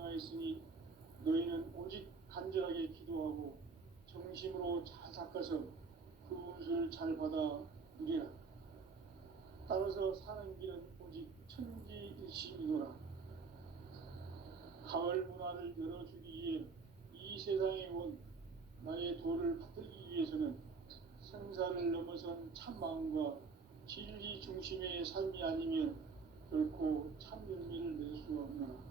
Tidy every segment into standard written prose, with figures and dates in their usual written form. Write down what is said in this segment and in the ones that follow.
정하였으니 너희는 오직 간절하게 기도하고 정심으로 잘 닦아서 그 은수를 잘 받아 누리라. 따라서 사는 길은 오직 천지일심이노라. 가을 문화를 열어주기 위해 이 세상에 온 나의 도를 받들기 위해서는 생사를 넘어선 참마음과 진리 중심의 삶이 아니면 결코 참 열매를 낼 수 없노라.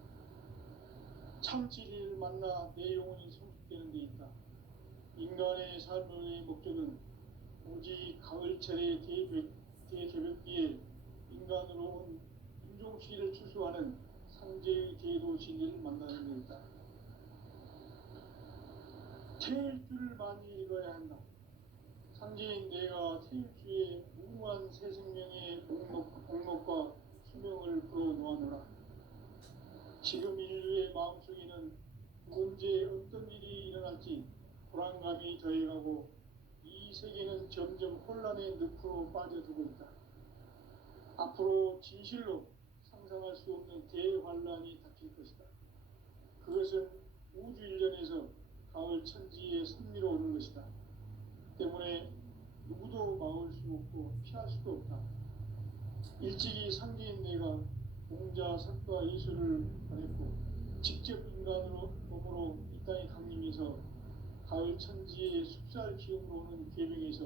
참 진리를 만나 내 영혼이 성숙되는 데 있다. 인간의 삶의 목적은 오직 가을철의 대개벽기에 인간으로 온 인종시를 추수하는 상제의 대도 진리를 만나는 데 있다. 태일주를 많이 읽어야 한다. 상제인 내가 태일주의 무궁한 새 생명의 목록과 수명을 불어놓아노라. 지금 인류의 마음속에는 언제 어떤 일이 일어날지 불안감이 더해가고 이 세계는 점점 혼란의 늪으로 빠져들고 있다. 앞으로 진실로 상상할 수 없는 대환란이 닥칠 것이다. 그것은 우주 일련에서 가을 천지의 선미로 오는 것이다. 때문에 누구도 막을 수 없고 피할 수도 없다. 일찍이 상제인 내가 공자, 석가, 예술을 보냈고 직접 인간으로 몸으로 이 땅에 강림해서 가을 천지의 숲살 기운으로 오는 계명에서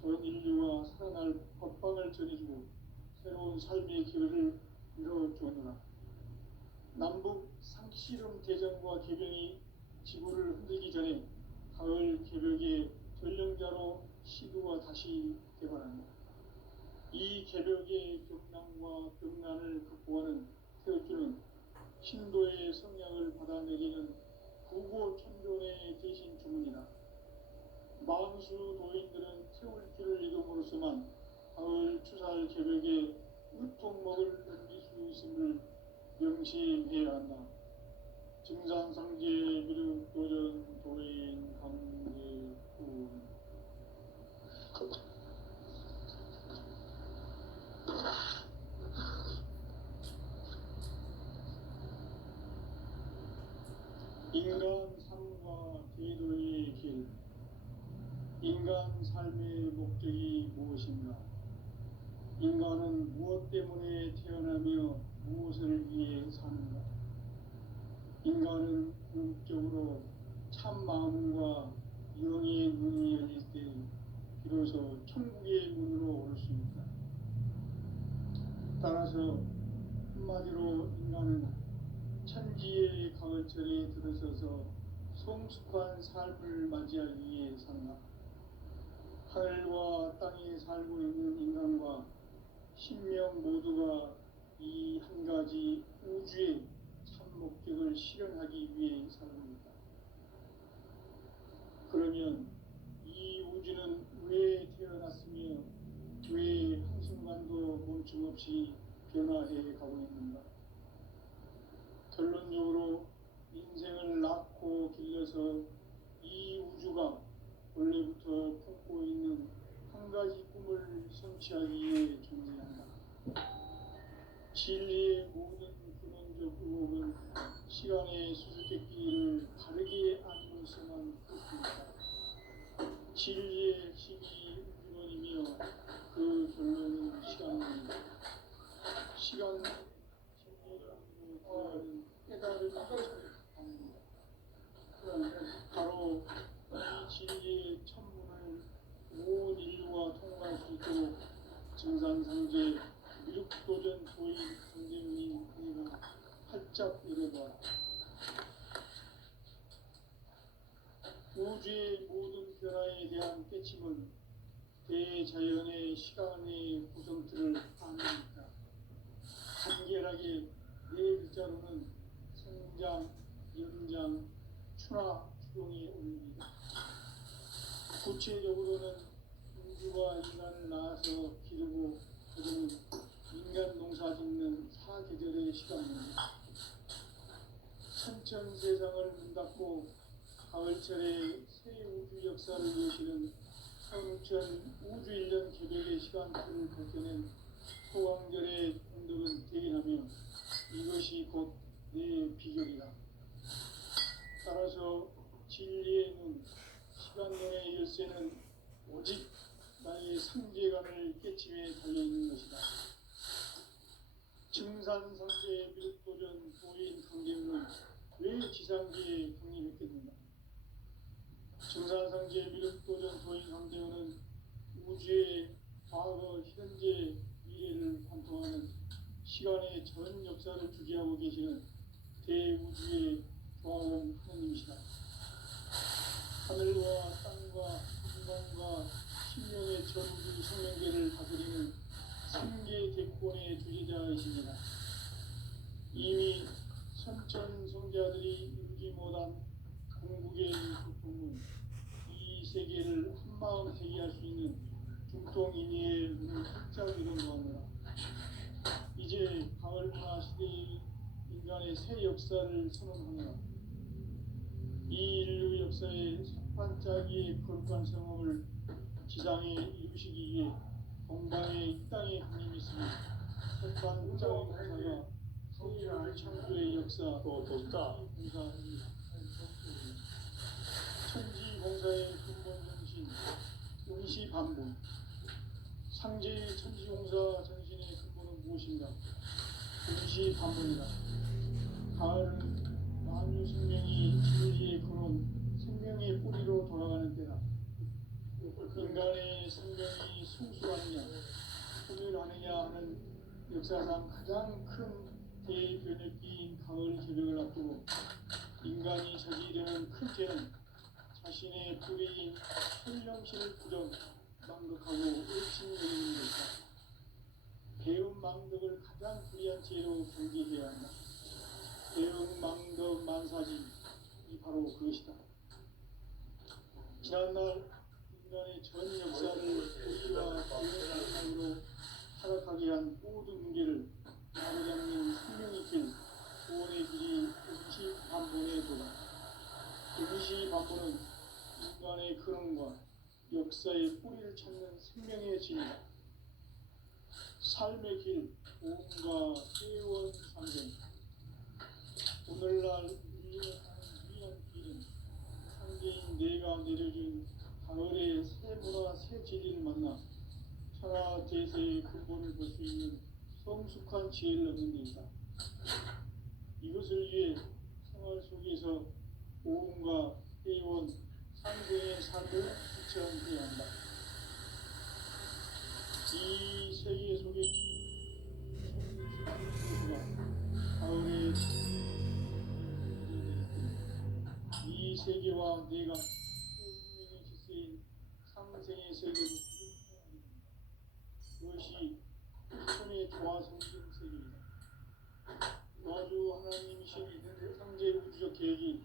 전 인류와 살아날 법방을 전해주고 새로운 삶의 기회를 이뤄주었노라. 남북 상씨름 대전과 개병이 지구를 흔들기 전에 가을 개벽의 전령자로 시두가 다시 개발한다. 이 개벽의 경난과 병난을 극복하는 태어주는 신도의 성향을 받아내리는 구고천존의 대신 주문이다. 만수 도인들은 태울길을 이름으로서만 가을 추살 개벽에 으통먹을 넘길 수 있음을 명심해야 한다. 증산상제 미륵도전 도인 강제군 인간 삶과 제도의 길. 인간 삶의 목적이 무엇인가? 인간은 무엇 때문에 태어나며 무엇을 위해 사는가? 인간은 궁극적으로 참 마음과 영의 문이 열릴 때 비로소 천국의 문으로 올 수 있다. 따라서 한마디로 인간은 천지의 가을철에 들어서서 성숙한 삶을 맞이하기 위해 산다. 하늘과 땅에 살고 있는 인간과 신명 모두가 이 한 가지 우주의 참 목적을 실현하기 위해 살고 있다. 그러면 이 우주는 왜 태어났으며 왜 한순간도 멈춤없이 변화해 가고 있는가? 결론적으로 인생을 낳고 길러서 이 우주가 원래부터 품고 있는 한 가지 꿈을 성취하기 위해 존재한다. 진리의 모든 근원적 의혹은 시간의 수수께끼를 바르게 알고서만 그렇습니다. 진리의 핵심이 우주론이며 그 결론은 시간입니다. 시간 진리를 구하는 깨달음이 합니다. 바로 이 진리의 천문을 온 인류가 통과할 수 있도록 증산상제 미륵도전 도인 선생님 그가 활짝 열어봐. 우주의 모든 변화에 대한 깨침은 대자연의 시간의 구성틀을 아닙니까? 간결하게 네 글자로는 성장, 연장, 추나, 추동이 올립니다. 구체적으로는 우주가 인간을 낳아서 기르고 그들은 인간 농사 짓는 사계절의 시간입니다. 천천 세상을 문 닫고 가을철에 새 우주 역사를 이어지는 성천 우주 1년 개벽의 시간표를 벗겨낸 소강절의 공덕은 대견하며 이것이 곧 내 비결이다. 따라서 진리의 눈, 시간론의 열쇠는 오직 나의 상제관을 깨침에 달려있는 것이다. 증산상제 미륵도전 도인 강대우는 왜 지상계에 강림했겠는가? 증산상제 미륵도전 도인 강대우는 우주의 과거, 현재, 미래를 관통하는 시간의 전 역사를 주재하고 계시는 대우주의 조화원 하나님이시다. 하늘과 땅과 인간과 신명의 전우주 생명계를 다스리는 삼계 대권의 주제자이십니다. 이미 선천성자들이 이루지 못한 궁극의 소품은 이 세계를 한마음 대기할 수 있는 중통인의의 문을 활짝 열어놓았노라. 이제 가을문화 시대의 인간의 새 역사를 선언하노라. 이 인류 역사의 첫 반짝이의 거룩한 성험을 지상에 이루시기 위해 동방의 이 땅에 강림했으니 첫 반짝이 공사가 성인의 창조의 역사 천지공사입니다. 천지공사의 근본 정신 운시반복. 상제의 천지공사 정신의 근본은 무엇인가? 운시반복이다. 가을은 만유 생명이 진리의 근원, 생명의 뿌리로 돌아가는 때다. 인간의 생명이 성숙하느냐, 소멸하느냐 하는 역사상 가장 큰 대변혁기인 가을 개벽을 앞두고 인간이 저지르는 큰 죄는 자신의 뿌리인 현령신을 부정, 망덕하고 의심여기는 것이다. 배움 망덕을 가장 불의한 죄로 경계해야 한다. 배움 망덕 만사지, 이 바로 그것이다. 지난날 인간의 전 역사를 우리와 배움으로 타락하게 한 모든 문제를 바로잡는 생명의 길, 구원의 길이 운시반본의 도다. 운시반본은 인간의 근원과 역사의 뿌리를 찾는 생명의 진이다. 삶의 길, 보험과 회원 상생. 오늘날 인류가 가는 유일한 길은 상제인 내가 내려준 가을의 새 문화, 새 진리를 만나 천하 제세의 근본을 볼 수 있는 성숙한 지혜를 얻는 데 있다. 이것을 위해 생활 속에서 보험과 회원, 상생의 삶을 실천해야 한다. 이 세계 속에 가을의 이 세계와 내가 생명의 질서인 상생의 세계로 그것이 손의 조화 성경 세계이다. 도와주 하나님이신 상제 우주적 계획이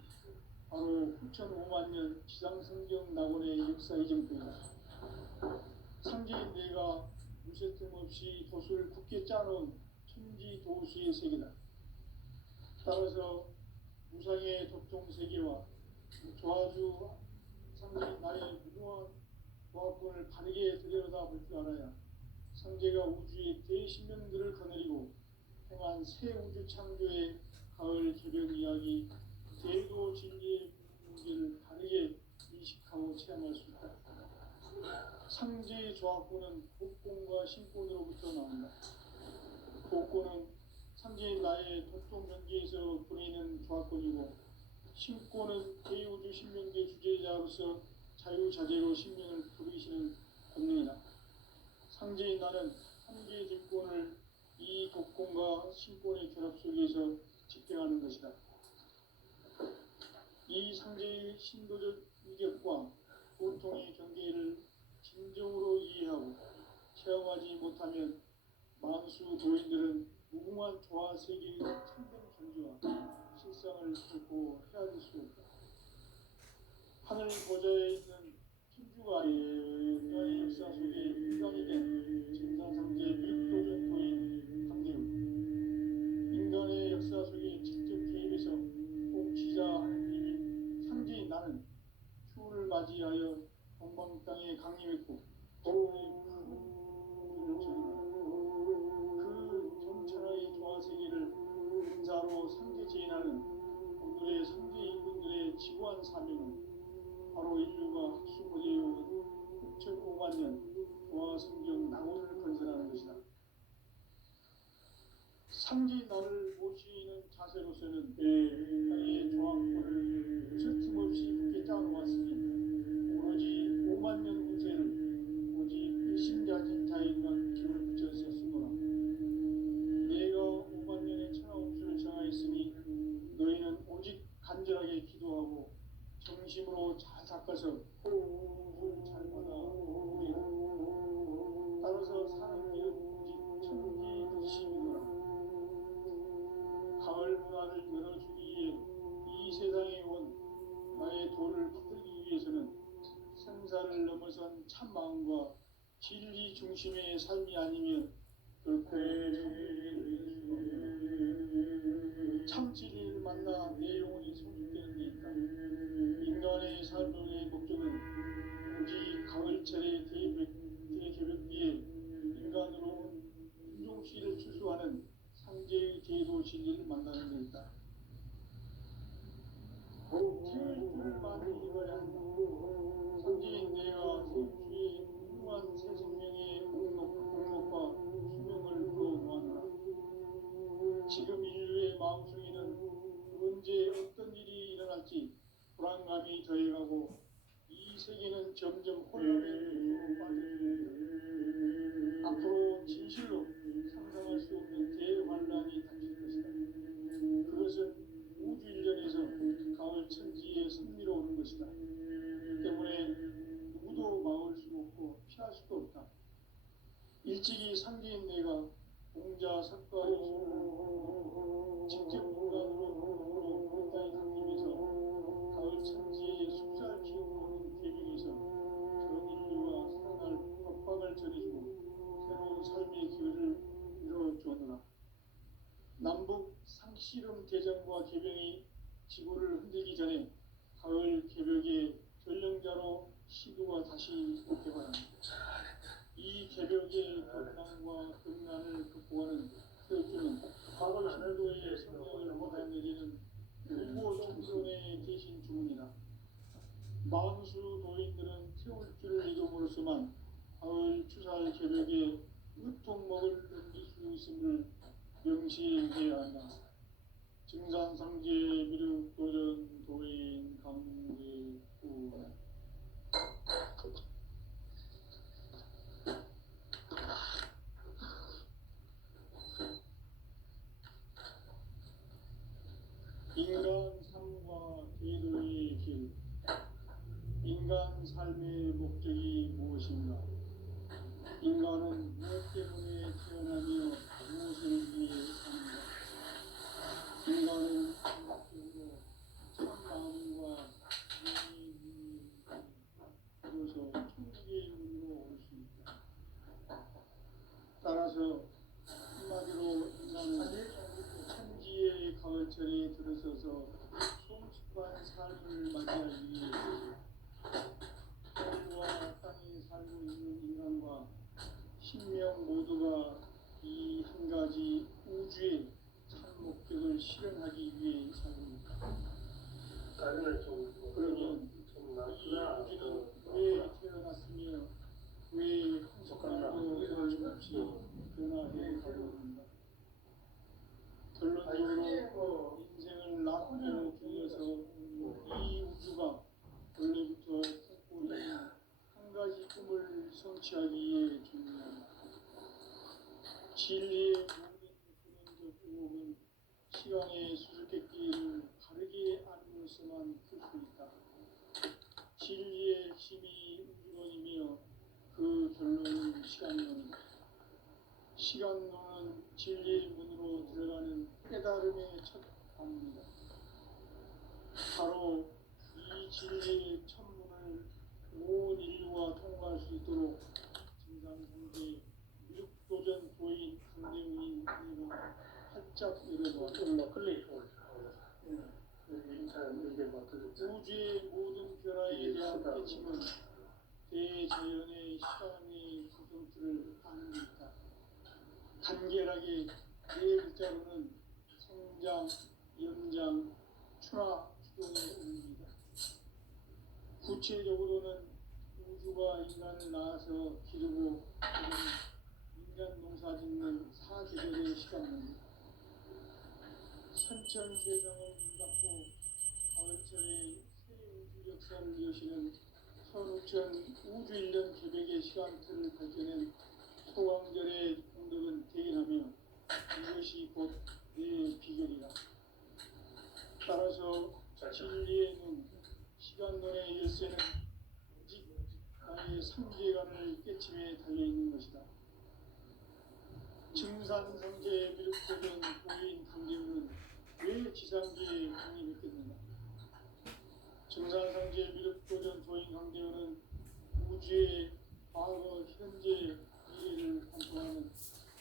바로 9,500만 년 지상성경 낙원의 역사 이전부이다. 상제인 내가 무쇠틈 없이 돛을 굳게 짜놓은 천지 도수의 세계다. 따라서 무상의 독종 세계와 조화주 상제인 나의 무궁한 조합권을 바르게 들여다볼 줄 알아야 상제가 우주의 대신명들을 거느리고 행한 새 우주 창조의 가을 개벽 이야기, 대도 진리의 문제를 바르게 인식하고 체험할 수 있다. 상제의 조합권은 복권과 신권으로부터 나온다. 복권은 상제인 나의 독종 경계에서 보내는 조합권이고, 신권은 대우주 신명계 주제자로서 자유자재로 신명을 부르시는 권능이다. 상제인 나는 상제의 직권을 이 독권과 신권의 결합 속에서 집행하는 것이다. 이 상제의 신도적 위력과 고통의 경계를 진정으로 이해하고 체험하지 못하면 만수 도인들은 무궁한 조화 세계의 참된 존재와 실상을 결코 헤아릴 수 없다. 하늘 보좌에 있는 천주가 인간의 역사 속에 인간이 된 증산상제 미륵도전 도인 강대우, 인간의 역사 속에 직접 개입해서 통치자하는 힘인 상제인 나는 추후를 맞이하여 동방 땅에 강림했고 그 전천하의 조화 세계를 인사로 상제 넘어선 참 마음과 진리 중심의 삶이 아니면 결코 참 진리를 만나 내 영혼이 성숙되는 데 있다. 인간의 삶의 목적은 오직 가을철의 대개벽기에 인간으로 인종씨를 추수하는 상제의 제도 진리를 만나는 데 있다. 태울줄 많이 읽어야 한다. 상제인 내가 태울주의 무한 새 생명의 공로과 수명을 불어모았노라. 지금 인류의 마음속에는 언제 어떤 일이 일어날지 불안감이 더해가고 이 세계는 점점 혼란의 늪으로 빠져들고 앞으로 진실로 상상할 수 없는 대환란이 닥칠 것이다. 그것은 우주 일련에서 가을 천지에 승리로 오는 것이다. 때문에 누구도 막을 수 없고 피할 수도 없다. 일찍이 상제인 내가 공자 석가의 직접 인간으로 땅에 담기면서 가을 천지에 숲살 키우는 계명에서 전 인류와 살아날 협박을 전해주고 새로운 삶의 기회를 이뤄주었노라. 남북 상씨름 대전과 개병이 지구를 흔들기 전에 가을 개벽의 전령자로 시도가 다시 개발합니다. 이 개벽의困난과 등난을 극복하는 태엽주는 과거 신도의 성령을 받아내리는 일보 총선의 대신 주문이다. 만수 도인들은 태울주를 이름으로서만 가을 추살 개벽의 으통목을 넘길 수 있음을 명시해야 한다. 증산상제 미륵 도전 도인 강제구 인간 삶과 계도의 길. 인간 삶의 목적이 무엇인가? 인간은 무엇 때문에 태어나며 무엇을 위해 사는가? 인간은 궁극적으로 참 마음과 진리의 눈을 들어서 천국의 문으로 올 수 있다. 따라서 한마디로 인간은 천지의 가을철에 들어서서 성숙한 삶을 맞이하기 위해 하늘과 땅에 살고 있는 인간과 신명 모두가 이 한 가지 우주의 참 목적을 실현하기 위해 살고 있다. 그러면 이 우주는 왜 태어났으며 왜 한순간도 거침없이 변화해 가고 있는가? 결론적으로 인생을 낳고 길러서 이 우주가 원래부터 품고 있는 한 가지 꿈을 성취하기 위해 중요하다. 진리의 모든 근원적 의혹은 시간의 수수께끼를 바르게 알므로서만 풀 수 있다. 진리의 핵심이 우주론이며 그 결론은 시간론이다. 시간론은 진리의 문으로 들어가는 깨달음의 첫 방문이다. 바로 이 진리의 천문을 온 인류가 통과할 수 있도록 증산상제 미륵도전 도인 강대우인 내가 활짝 열어놓았다. 우주의 모든 변화에 대한 깨침은 대자연의 시간의 구성틀을 아는 데 있다. 간결하게 네 글자로는 성장, 연장, 추나, 추동의 의미이다. 구체적으로는 우주가 인간을 낳아서 기르고 인간 농사 짓는 사계절의 시간입니다. 선천세상을 문닫고 가을철에 새 우주 역사를 여시는 선우천 우주일년 개벽의 시간틀을 밝혀낸 소강절의 공덕은 대인하며 이것이 곧 내 비결이다. 따라서 진리의 눈, 시간론의 열쇠는 오직 나의 삼계관을 깨침에 달려있는 것이다. 증산상제의 미륵도전 도인 강제우는 왜 지상계에 강림했겠는가? 증산상제의 미륵도전 도인 강제우는 우주의 과거, 현재, 미래를 관통하는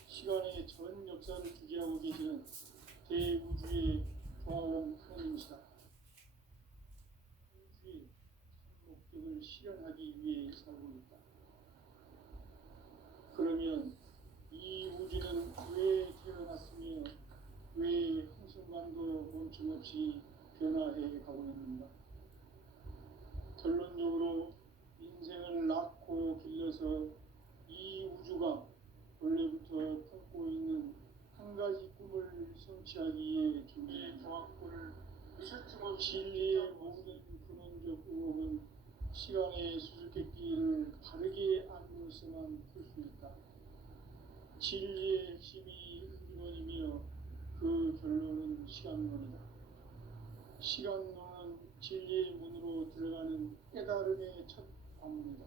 시간의 전 역사를 주재하고 계시는 대우주의 조화원 하나님이시다. 우주의 목적을 실현하기 위해 살고 있다. 그러면 이 우주는 왜 태어났으며 왜 한순간도 멈춤없이 변화해 가고 있는가? 결론적으로 인생을 낳고 길러서 이 우주가 원래부터 품고 있는 한 가지 꿈을 성취하기 위해 준비해 조합을 진리의 모든 근원적 의혹은 시간의 수수께끼를 바르게 알고서만 풀 수 있다. 진리의 핵심이 근원이며 그 결론은 시간론이다. 시간론은 진리의 문으로 들어가는 깨달음의 첫 관문이다.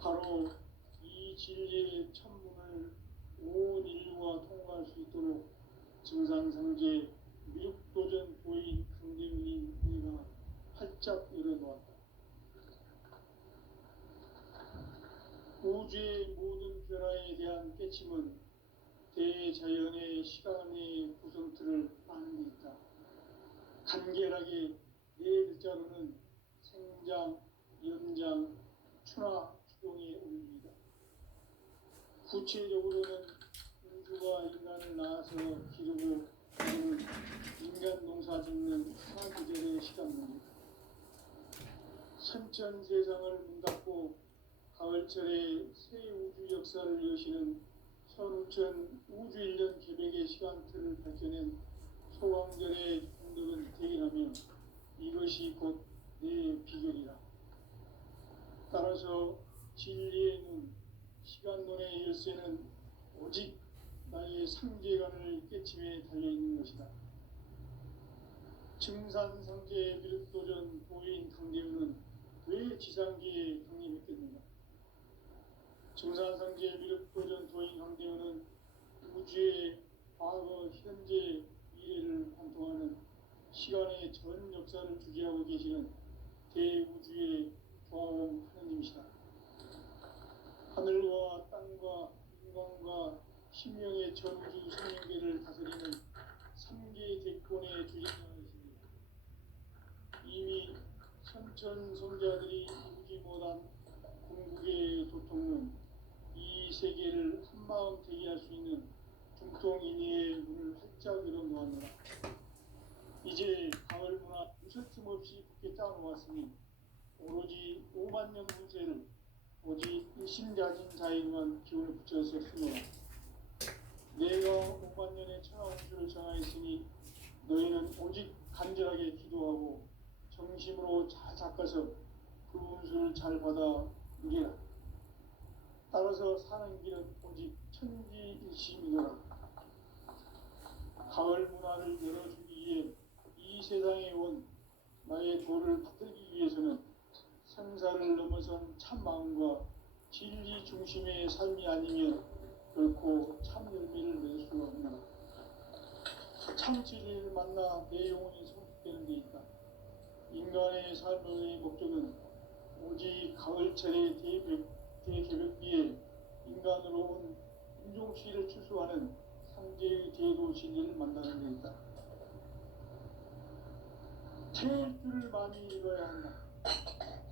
바로 이 진리의 천문을 온 인류가 통과할 수 있도록 증산상제 미륵도전 보인 강대문인 이가 활짝 열어놓았다. 우주의 모든 변화에 대한 깨침은 대자연의 시간의 구성틀을 아는 데 있다. 간결하게 네 글자로는 생장, 연장, 추나 추동의 원리이다. 구체적으로는 우주가 인간을 낳아서 기르고 그리고 인간 농사 짓는 하나계절의 시간론이다. 선천 세상을 문 닫고 가을철에 새 우주 역사를 여시는 선우천 우주 1년 계백의 시간틀을 밝혀낸 소광절의 공덕은 대견하며 이것이 곧 내 비결이다. 따라서 진리의 눈, 시간론의 열쇠는 오직 나의 상제관을 깨침에 달려있는 것이다. 증산상제 미륵도전 보인 강대우는 왜 지상계에 강림했겠는가? 증산상제 미륵도전 도인 강대우는 우주의 과거, 현재, 미래를 관통하는 시간의 전 역사를 주재하고 계시는 대우주의 조화원 하나님이시다. 하늘과 땅과 인간과 신명의 전우주 생명계를 다스리는 3개 대권의 주인장이십니다. 이미 선천성자들이 이루지 못한 궁극의 도통은 이 세계를 한마음 되게 할 수 있는 중통인의의 문을 활짝 열어놓았노라. 이제 가을 문화 무설틈 없이 굳게 짜놓았으니 오로지 5만 년 문세를 오직 일심자진 자에게만 기운을 붙여서 쓰노라. 내가 5만 년의 천하운수를 정하였으니 너희는 오직 간절하게 기도하고 정심으로 잘 닦아서 그 운수를 잘 받아 누리라. 따라서 사는 길은 오직 천지일심이노라. 가을 문화를 열어주기 위해 이 세상에 온 나의 도를 받들기 위해서는 생사를 넘어선 참 마음과 진리 중심의 삶이 아니면 결코 참 열매를 맺을 수가 없노라. 참 진리를 만나 내 영혼이 성숙되는 데 있다. 인간의 삶의 목적은 오직 가을철의 대개벽기에 인간으로 온 인종시를 추수하는 상제의 대도 진리를 만나는 데 있다. 태울 줄을 많이 읽어야 한다.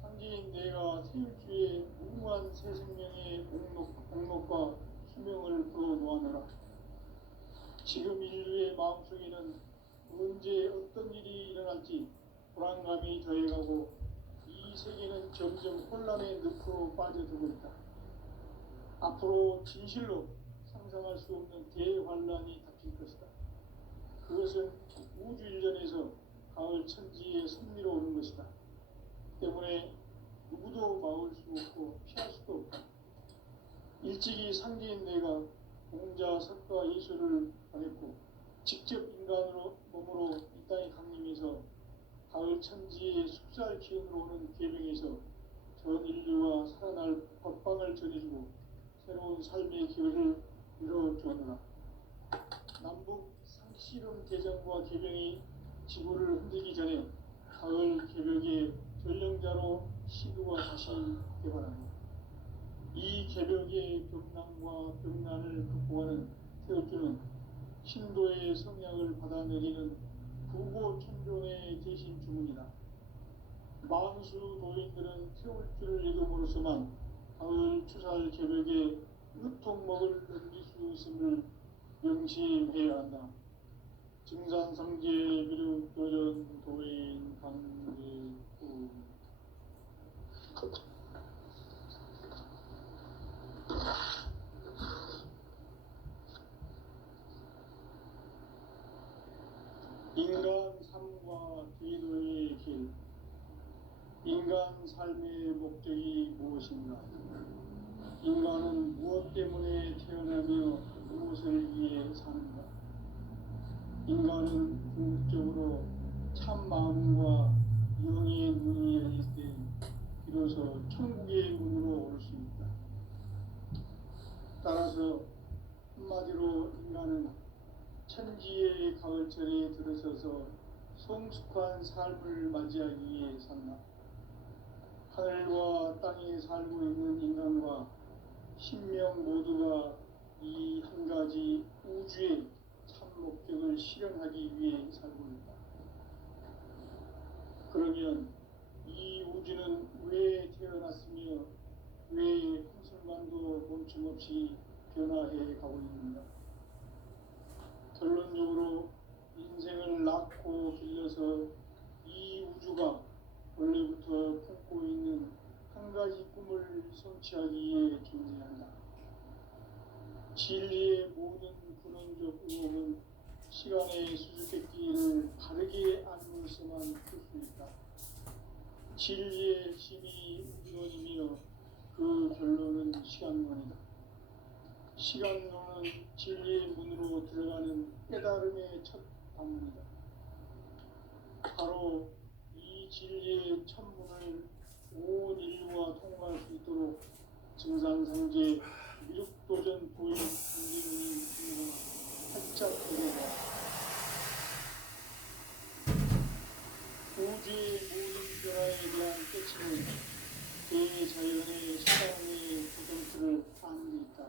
상제인 내가 태울주의 무궁한 새 생명의 목록과 수명을 풀어놓아노라. 지금 인류의 마음속에는 언제 어떤 일이 일어날지 불안감이 더해가고 이 세계는 점점 혼란의 늪으로 빠져들고 있다. 앞으로 진실로 상상할 수 없는 대환란이 닥칠 것이다. 그것은 우주 일전에서 가을 천지의 섭리로 오는 것이다. 때문에 누구도 막을 수 없고 피할 수도 없다. 일찍이 상제인 내가 공자, 석가, 예수를 보냈고 직접 인간으로 몸으로 이 땅에 강림해서 가을 천지의 숲살 기운으로 오는 계명에서 전 인류가 살아날 법방을 전해주고 새로운 삶의 기회를 이뤄주었노라. 남북 상씨름 대전과 계명이 지구를 흔들기 전에 가을 개벽의 전령자로 시도가 다시 개발합니다. 이 개벽의 벽난과 벽난을 극복하는 태극기는 신도의 성약을 받아내리는 부고천존의 대신 주문이다. 만수 도인들은 태울줄을 읽음으로써만 가을 추살 개벽에 으통먹을 넘길 수 있음을 명심해야 한다. 증산성제 비륙 도전 도인 강제구. 인간 삶과 기도의 길. 인간 삶의 목적이 무엇인가? 인간은 무엇 때문에 태어나며 무엇을 위해 사는가? 인간은 궁극적으로 참 마음과 영의 문이 열릴 때 비로소 천국의 문으로 올 수 있다. 따라서 한마디로 인간은 천지의 가을철에 들어서서 성숙한 삶을 맞이하기 위해 산다. 하늘과 땅에 살고 있는 인간과 신명 모두가 이 한 가지 우주의 참 목적을 실현하기 위해 살고 있다. 그러면 이 우주는 왜 태어났으며 왜 한순간도 멈춤없이 변화해 가고 있는가? 결론적으로 인생을 낳고 길러서 이 우주가 원래부터 품고 있는 한 가지 꿈을 성취하기 위해 존재한다. 진리의 모든 근원적 의혹은 시간의 수수께끼를 바르게 안물서만 풀 수 있다. 진리의 힘이 우주론이며 그 결론은 시간론이다. 시간론은 진리의 문으로 들어가는 깨달음의 첫 방문이다. 바로 이 진리의 천문을 온 인류가 통과할 수 있도록 증산상제 미륵도전 도인 강제문이 활짝 열어보았다. 우주의 모든 변화에 대한 끝은 대자연의 시간의 구정틀을 아는 데 있다.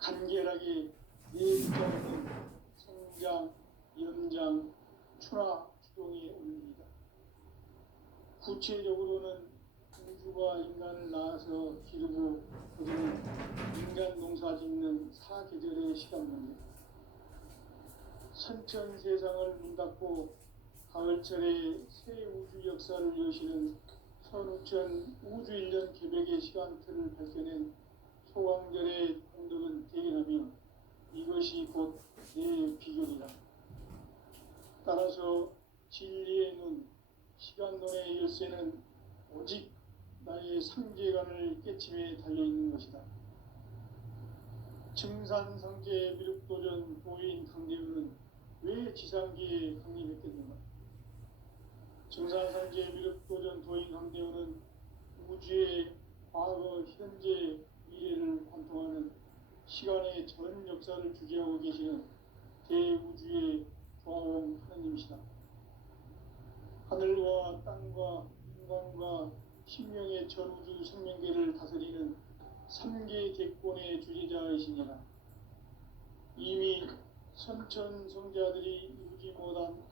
간결하게 네 글자는 성장, 연장, 추나, 추동의 원리이다. 구체적으로는 우주가 인간을 낳아서 기르고 거두는 인간 농사 짓는 사계절의 시간문이다. 선천 세상을 문 닫고 가을철에 새 우주 역사를 여시는 선우천 우주일년 개벽의 시간틀을 밝혀낸 소강절의 공덕은 대견하며 이것이 곧 내 비결이다. 따라서 진리의 눈, 시간론의 열쇠는 오직 나의 상계관을 깨침에 달려있는 것이다. 증산상제 미륵도전 도인 강대우는 왜 지상계에 강림했겠는가? 증산상제 미륵도전 도인 강대우는 우주의 과거, 현재, 미래를 관통하는 시간의 전 역사를 주재하고 계시는 대우주의 조화원 하느님이시다. 하늘과 땅과 인간과 신명의 전우주 생명계를 다스리는 3계 대권의 주재자이시니라. 이미 선천성자들이 이루지 못한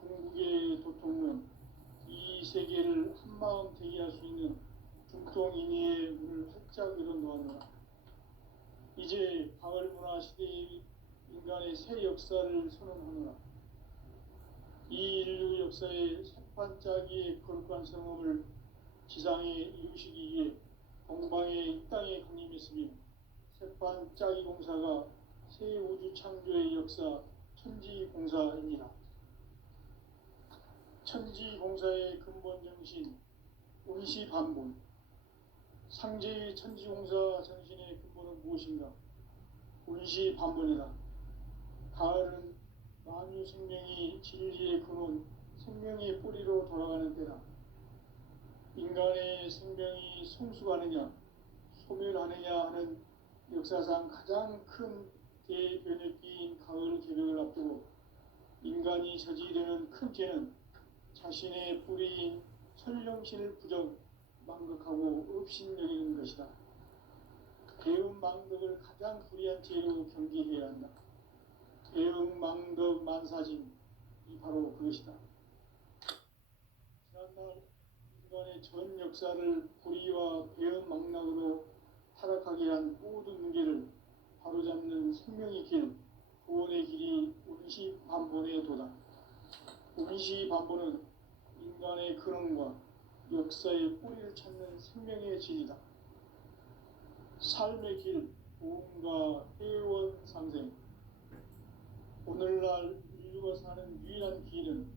궁극의 도통은 이 세계를 한마음 대기할 수 있는 중통인의의 문을 활짝 열어놓았노라. 이제 가을 문화 시대의 인간의 새 역사를 선언하노라. 이 인류 역사의 새반짝이의 거룩한 성험을 지상에 이루시기 위해 동방의 이 땅에 강림했으며 새반짝이 공사가 새 우주 창조의 역사 천지공사입니다. 천지공사의 근본 정신 운시반본. 상제의 천지공사 정신의 근본은 무엇인가? 운시반본이다. 가을은 만유 생명이 진리의 근원, 생명의 뿌리로 돌아가는 때다. 인간의 생명이 성숙하느냐, 소멸하느냐 하는 역사상 가장 큰 대변혁기인 가을 개벽을 앞두고 인간이 저지르는 큰 죄는 자신의 뿌리인 선령신을 부정, 망극하고 업신여기는 것이다. 대응망덕을 가장 불의한 죄로 경계해야 한다. 대응망덕 만사진, 이 바로 그것이다. 지난날 인간의 전 역사를 불의와 대응망락으로 타락하게 한 모든 문제를 바로잡는 생명의 길, 구원의 길이 운시반본의 도다. 운시반본은 인간의 근원과 역사의 뿌리를 찾는 생명의 질이다. 삶의 길, 보험과 회원 상생. 오늘날 인류가 사는 유일한 길은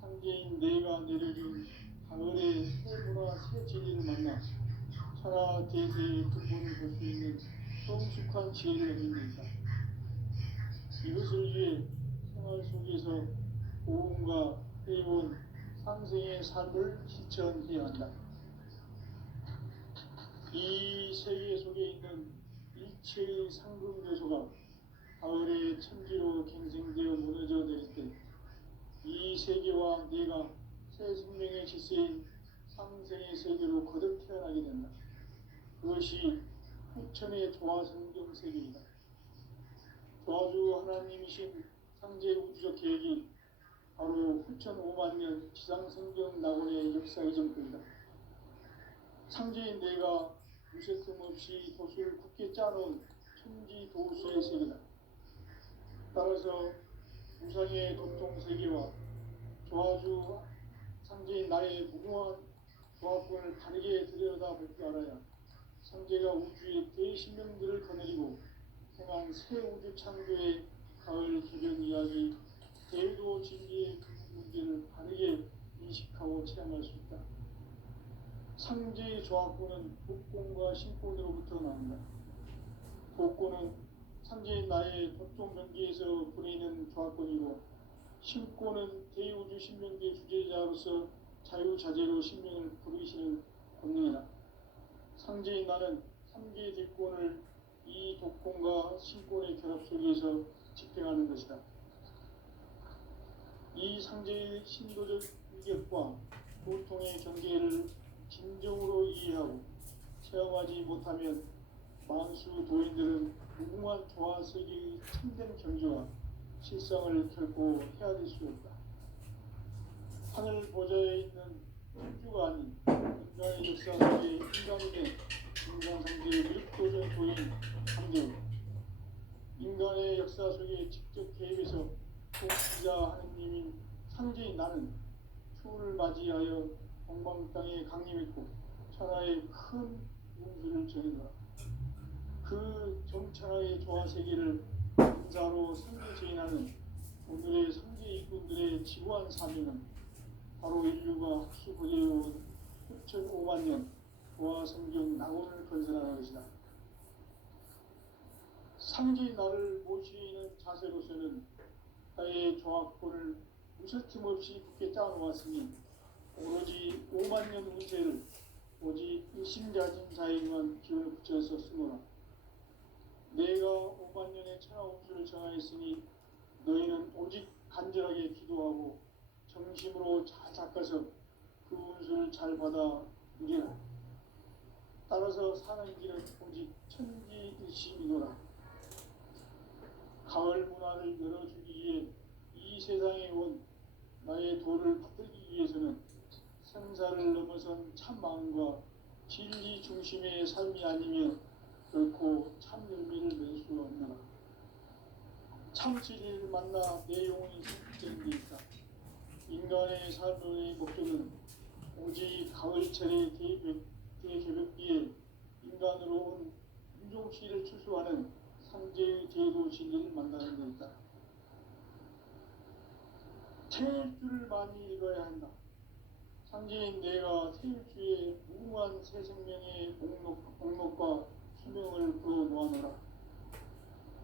상제인 내가 내려준 가을의 새 문화 새 진리를 만나 천하 대세의 근본을 볼 수 있는 성숙한 지혜를 얻는 것이다. 이것을 위해 생활 속에서 보험과 회원 상생의 삶을 실천해야 한다. 이 세계 속에 있는 일체의 상급 요소가 가을의 천지로 갱생되어 무너져 내릴 때 이 세계와 내가 새 생명의 질서인 상생의 세계로 거듭 태어나게 된다. 그것이 후천의 조화성경 세계이다. 조화주 하나님이신 상제 우주적 계획이 바로 후천 5만 년 지상성경 낙원의 역사의 정토이다. 상제인 내가 무색흠 없이 도수를 굳게 짜놓은 천지 도수의 세계다. 따라서 우상의 도통 세계와 조화주 상제인 나의 무궁한 조합권을 바르게 들여다볼 줄 알아야 상제가 우주의 대신명들을 거느리고 행한 새 우주 창조의 가을 개변 이야기, 대도 진리의 문제를 바르게 인식하고 체험할 수 있다. 상제의 조합권은 복권과 신권으로부터 나온다. 복권은 상제인 나의 도통 경계에서 부리는 조합권이고, 신권은 대우주 신명계 주제자로서 자유자재로 신명을 부르시는 권능이다. 상제인 나는 3개의 대권을 이 독권과 신권의 결합 속에서 집행하는 것이다. 이 상제의 신도적 위력과 고통의 경계를 진정으로 이해하고 체험하지 못하면 만수 도인들은 무궁한 조화 세계의 참된 경지와 실상을 결코 헤아릴 수 없다. 하늘 보좌에 있는 천주가 아닌 인간의 역사 속에 인간이 된 인간 상제의 밀도적 도인 상제로 인간의 역사 속에 직접 개입해서 통치자 하느님인 상제인 나는 추후를 맞이하여 동방 땅에 강림했고 천하의 큰 운수를 정해놓아 그 정천하의 조화 세계를 인사로 상제 제인하는 오늘의 상제 일꾼들의 지구한 사명은 바로 인류가 학수고대해온 후천 5만 년 조화 성경 낙원을 건설하는 것이다. 상제인 나를 모시는 자세로서는 나의 조합권을 무설팀 없이 굳게 짜놓았으니 오로지 5만 년 운세를 오직 일심자진 자에게만 기운을 붙여서 쓰노라. 내가 5만 년의 천하 운수를 정하였으니 너희는 오직 간절하게 기도하고 정심으로 잘 닦아서 그 운수를 잘 받아 누리라. 따라서 사는 길은 오직 천지일심이노라. 가을 문화를 열어주기 위해 이 세상에 온 나의 도를 받들기 위해서는 생사를 넘어선 참 마음과 진리 중심의 삶이 아니면 결코 참 열매를 맺을 수 없노라. 참 진리를 만나 내 영혼이 성숙되는 데 있다. 인간의 삶의 목적은 오직 가을철의 대개벽기에 인간으로 온 윤종씨를 출소하는 상제의 제도 진리를 만나는 데 있다. 태일주를 많이 읽어야 한다. 상제인 내가 태일주의 무궁한 새 생명의 목록과 수명을 불어놓아노라.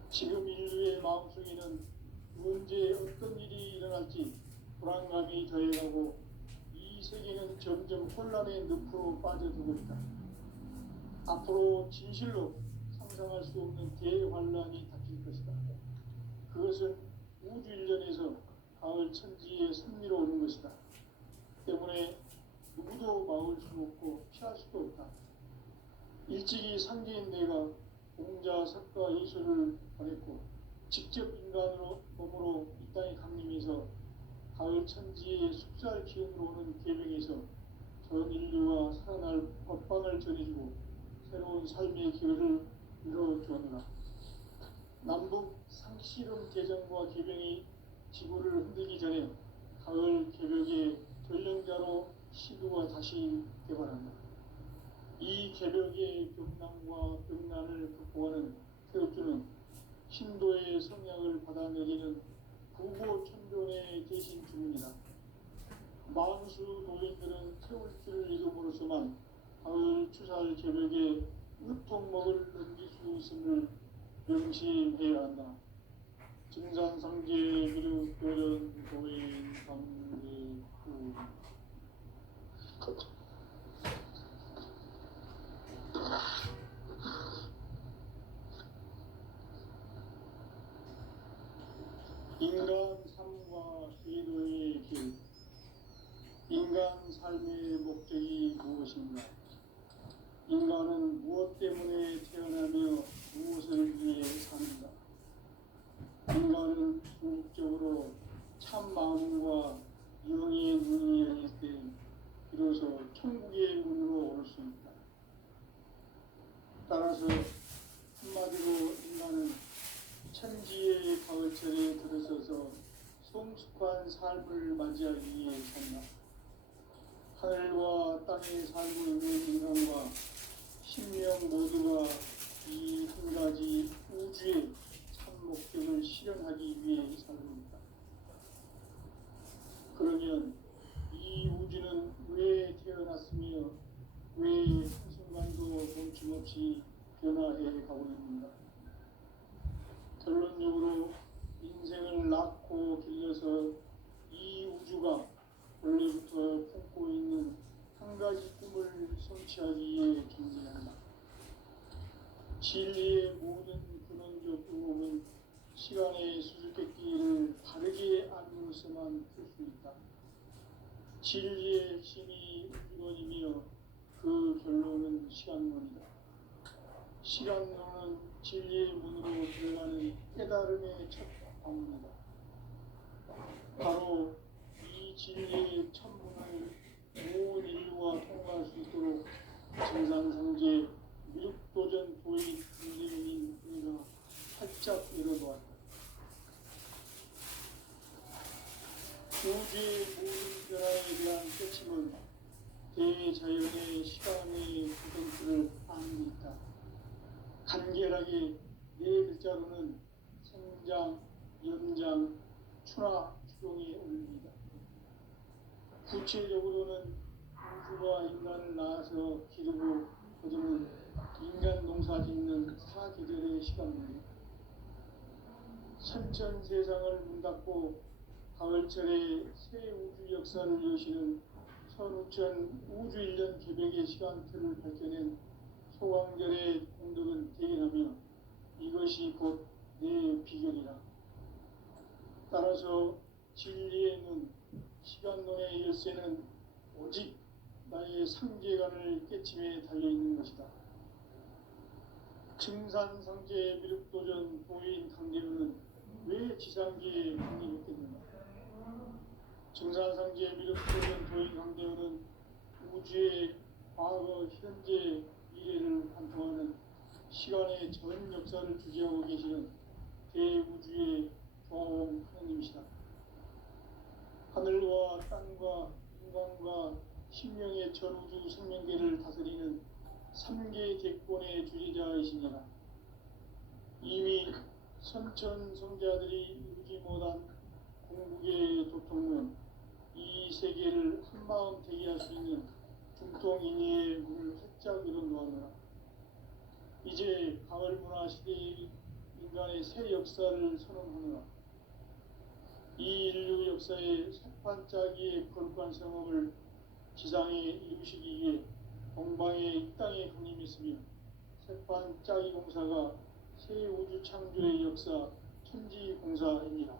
지금 인류의 마음속에는 언제 어떤 일이 일어날지 불안감이 더해가고 이 세계는 점점 혼란의 늪으로 빠져들고 있다. 앞으로 진실로 상상할 수 없는 대환란이 닥칠 것이다. 그것은 우주 일련에서 가을 천지의 섭리로 오는 것이다. 때문에 누구도 막을 수 없고 피할 수도 없다. 일찍이 상계인 내가 공자, 석가, 예수를 보냈고 직접 인간으로 몸으로 이 땅에 강림해서 가을 천지의 숲살 기운으로 오는 계명에서 전 인류와 살아날 법방을 전해주고 새로운 삶의 기회를 이뤄주었노라. 남북 상씨름 개정과 개병이 지구를 흔들기 전에 가을 개벽의 전령자로 시도가 다시 개발한다. 이 개벽의 병난과 병난을 극복하는 태극주는 신도의 성향을 받아내리는 부고천존의 대신 주문이다. 만수 도인들은 태울 줄을 이름으로서만 가을 추살 개벽에 으통먹을 넘길 수 있음을 명심해야 한다. 증산상제 미륵도전 도인 강대구 인간 삶과 의도의 길. 인간 삶의 목적이 무엇인가? 인간은 무엇 때문에 태어나며 무엇을 위해 사는가? 인간은 궁극적으로 참 마음과 영의 눈이 열릴 때 비로소 천국의 문으로 올 수 있다. 따라서 한마디로 인간은 천지의 가을철에 들어서서 성숙한 삶을 맞이하기 위해 산다. 하늘과 땅에 살고 있는 인간과 신명 모두가 이 한 가지 우주의 참 목적을 실현하기 위해 살고 있다. 그러면 이 우주는 왜 태어났으며 왜 한순간도 멈춤없이 변화해 가고 있는가? 결론적으로 인생을 낳고 길러서 이 우주가 원래부터 품고 있는 한 가지 꿈을 성취하기 위해 존재한다. 진리의 모든 근원적 의혹은 시간의 수수께끼를 바르게 알므로서만 풀 수 있다. 진리의 핵심이 우주론이며 그 결론은 시간론이다. 시간론은 진리의 문으로 들어가는 깨달음의 첫 방문이다. 바로 이 진리의 천문을 온 인류가 통과할 수 있도록 증산상제 미륵도전 도인 강대민인 우리가 활짝 열어놓았다. 우주의 모든 변화에 대한 깨침은 대자연의 시간의 구성표를 아는 데 있다. 간결하게 네 글자로는 생장, 연장, 추나, 추동이 올립니다. 구체적으로는 우주가 인간을 낳아서 기르고 거두는 인간 농사 짓는 사계절의 시간입니다. 선천 세상을 문 닫고 가을철에 새 우주 역사를 여시는 선우천 우주 1년 개벽의 시간표를 밝혀낸 소강절의 공덕은 대견하며 이것이 곧 내 비결이라. 따라서 진리의 눈, 시간론의 열쇠는 오직 나의 상계관을 깨침에 달려있는 것이다. 증산상제 미륵도전 도인 강대우는 왜 지상계에 강림했겠는가? 증산상제 미륵도전 도인 강대우는 우주의 과거, 현재, 미래를 관통하는 시간의 전 역사를 주재하고 계시는 대우주의 조홍 하느님이시다. 하늘과 땅과 인간과 신명의 전우주 생명계를 다스리는 3계 대권의 주재자이시니라. 이미 선천 성자들이 이루지 못한 궁극의 도통문, 이 세계를 한마음 되게 할 수 있는 중통인의의 문을 활짝 열어놓았노라. 이제 가을 문화 시대의 인간의 새 역사를 선언하노라. 이 인류 역사의 새판짜기의 거룩한 성업을 지상에 이루시기 위해 동방의 이 땅에 강림했으며 새판짜기 공사가 새 우주 창조의 역사 천지공사입니다.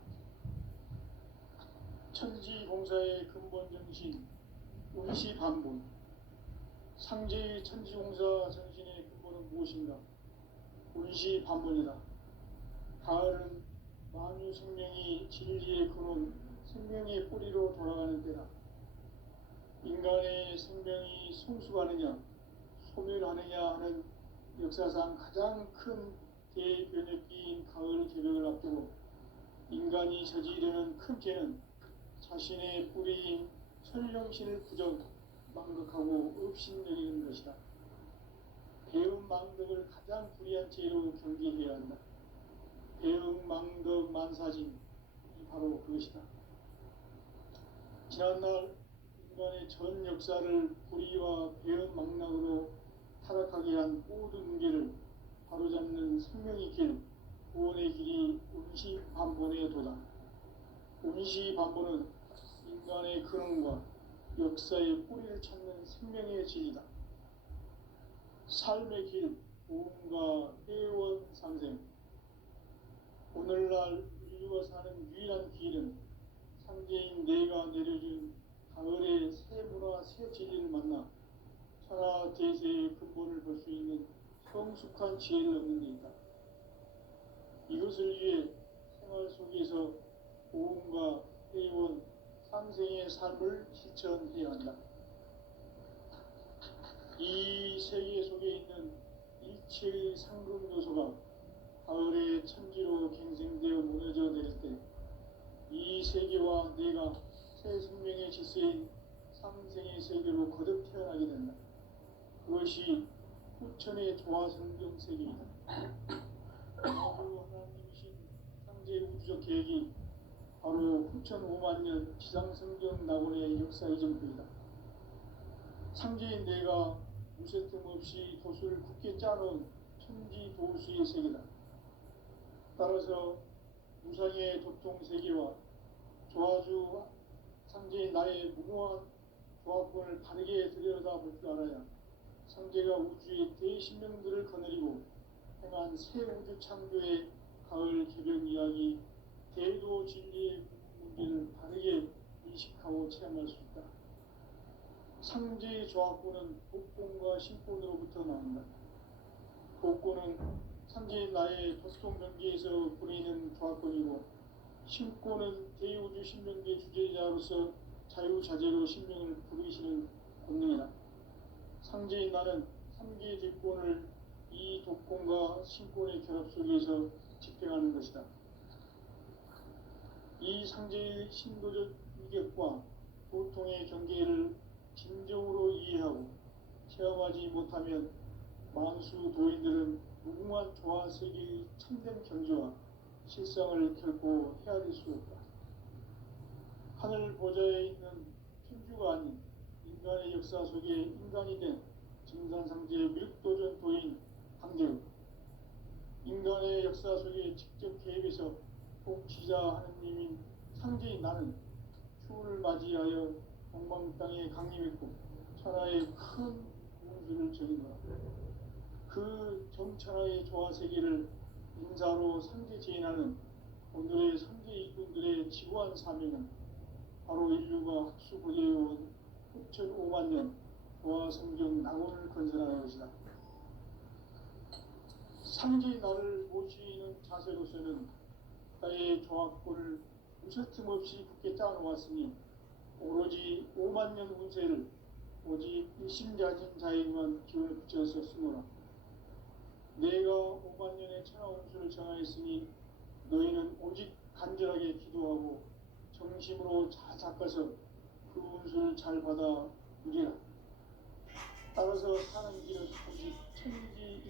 천지공사의 근본 정신, 운시반본, 상제의 천지공사 정신의 근본은 무엇인가? 운시반문이다. 가을은 만유 생명이 진리의 근원, 생명의 뿌리로 돌아가는 때다. 인간의 생명이 성숙하느냐, 소멸하느냐 하는 역사상 가장 큰 대변혁기인 가을 개벽을 앞두고 인간이 저지르는 큰 죄는 자신의 뿌리인 설령신을 부정, 망극하고 업신여기는 것이다. 배음 망덕을 가장 불의한 죄로 경계해야 한다. 배음 망덕 만사진이 바로 그것이다. 지난날 인간의 전 역사를 불의와 배음 망락으로 타락하게 한 모든 문제를 바로잡는 생명의 길, 구원의 길이 운시반본의 도다. 운시반본은 인간의 근원과 역사의 뿌리를 찾는 생명의 진리다. 삶의 길, 보험과 회원 상생. 오늘날 인류가 사는 유일한 길은 상제인 내가 내려준 가을의 새 문화, 새 진리를 만나 천하 대세의 근본을 볼 수 있는 성숙한 지혜를 얻는 데 있다. 이것을 위해 생활 속에서 보험과 회원, 상생의 삶을 실천해야 한다. 이 세계 속에 있는 일체의 상급 요소가 가을의 천지로 갱생되어 무너져 내릴 때 이 세계와 내가 새 생명의 질서인 상생의 세계로 거듭 태어나게 된다. 그것이 후천의 조화성경 세계이다. 하나님이신 상제의 우주적 계획이 바로 후천 5만 년 지상성경 낙원의 역사의 전부이다. 상제인 내가 무쇠틈 없이 도수를 굳게 짜놓은 천지 도수의 세계다. 따라서 무상의 도통 세계와 조화주 상제인 나의 무모한 조합권을 바르게 들여다볼 줄 알아야 상제가 우주의 대신명들을 거느리고 행한 새 우주 창조의 가을 개벽 이야기, 대도 진리의 문제를 바르게 인식하고 체험할 수 있다. 상제의 조합권은 복권과 신권으로부터 나온다. 복권은 상제인 나의 도통 경계에서 보내는 조합권이고, 신권은 대우주 신명계 주제자로서 자유자재로 신명을 부르시는 권능이다. 상제인 나는 3개 뒷권을 이 독권과 신권의 결합 속에서 집행하는 것이다. 이 상제의 신도적 위격과 도통의 경계를 진정으로 이해하고 체험하지 못하면 만수 도인들은 무궁한 조화세계의 참된 경지와 실상을 결코 헤아릴 수 없다. 하늘 보좌에 있는 천주가 아닌 인간의 역사 속에 인간이 된 증산상제의 밀도전 도인 강대우, 인간의 역사 속에 직접 개입해서 복지자 하느님인 상제인 나는 추운을 맞이하여 동방 땅에 강림했고 천하의 큰 운수를 적인노라. 그 정천하의 조화세계를 인사로 상제 제인하는 오늘의 상제 일꾼들의 지구한 사명은 바로 인류가 학수고대해온 후천 5만 년 조화성경 낙원을 건설하는 것이다. 상제의 나를 모시는 자세로서는 나의 조합권을 무쇠틈 없이 굳게 짜놓았으니 오로지 5만 년 운세를 오직 일심자진 자에게만 기운을 붙여서 쓰노라. 내가 5만 년의 천하 운수를 정하였으니 너희는 오직 간절하게 기도하고 정심으로 잘 닦아서 그 운수를 잘 받아 누리라. 따라서 사는 길은 오직 천지